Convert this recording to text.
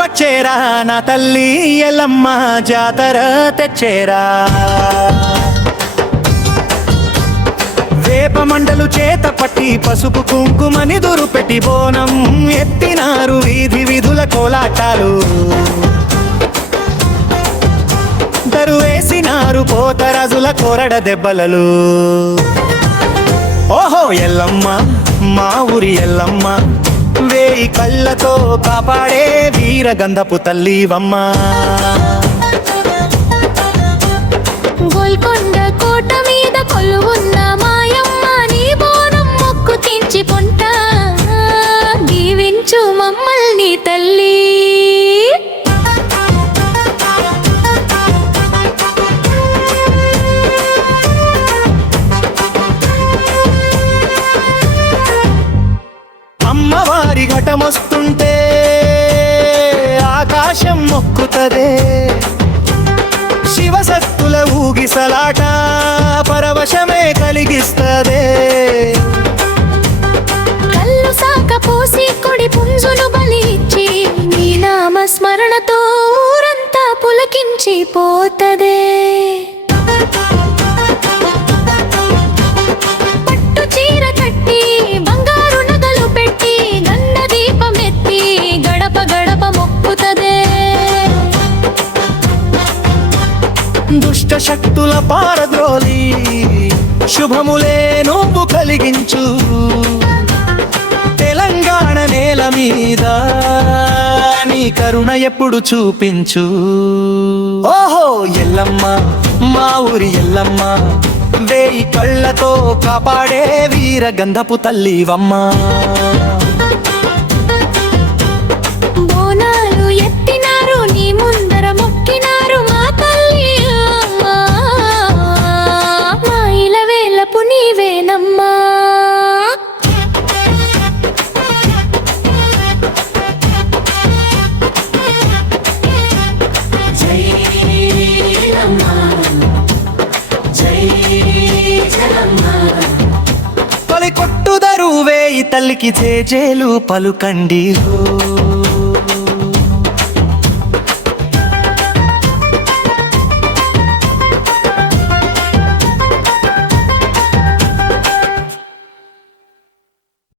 వచ్చేరా నా తల్లి ఎల్లమ్మ జాతర తెచ్చేరా. వేప మండలు చేత పట్టి పసుపు కుంకుమని దురు పెట్టి బోనం ఎత్తినారు వీధి విధుల కోలాటాలు. దరువేసినారు పోతరాజుల కొరడ దెబ్బలలు. ఓహో ఎల్లమ్మ మా ఊరి ఎల్లమ్మ వేయి కళ్ళతో కాపాడే వీరగంధపు తల్లివమ్మ. గోల్కొండ కోట మీద కొలువున్న మాయమ్మ నీ బోనం మొక్కు తీర్చి పొంట దీవించు మమ్మల్ని తల్లి. అమ్మవారి ఘటమొస్తుంటే ఆకాశం మొక్కుతదే. శివసత్తుల ఊగిసలాట పరవశమే కలిగిస్తదే. కళ్ళు సాక పోసి కొడి పుంజును బలి ఇచ్చి నీ నామ స్మరణతో ఊరంతా పులకించి పోతదే. పట్టు చీర కట్టి బంగారు నగలు పెట్టి గండ దీపం ఎత్తి గడప గడప మొక్కుతదే. దుష్ట శక్తుల పారద్రోలి శుభములే నువ్వు కలిగించు. తెలంగాణ నేల మీద నీ కరుణ ఎప్పుడు చూపించు. ఓహో ఎల్లమ్మ మా ఊరి ఎల్లమ్మ వేయి కళ్ళతో కాపాడే వీరగంధపు తల్లివమ్మ. బోనాలు ఎత్తినారు నీ ముందర మొక్కినారు మా తల్లి మా ఇలవేలపు నీవేనమ్మా. కొట్టుదరు వేయి తల్లికి జేజేలు పలుకండి.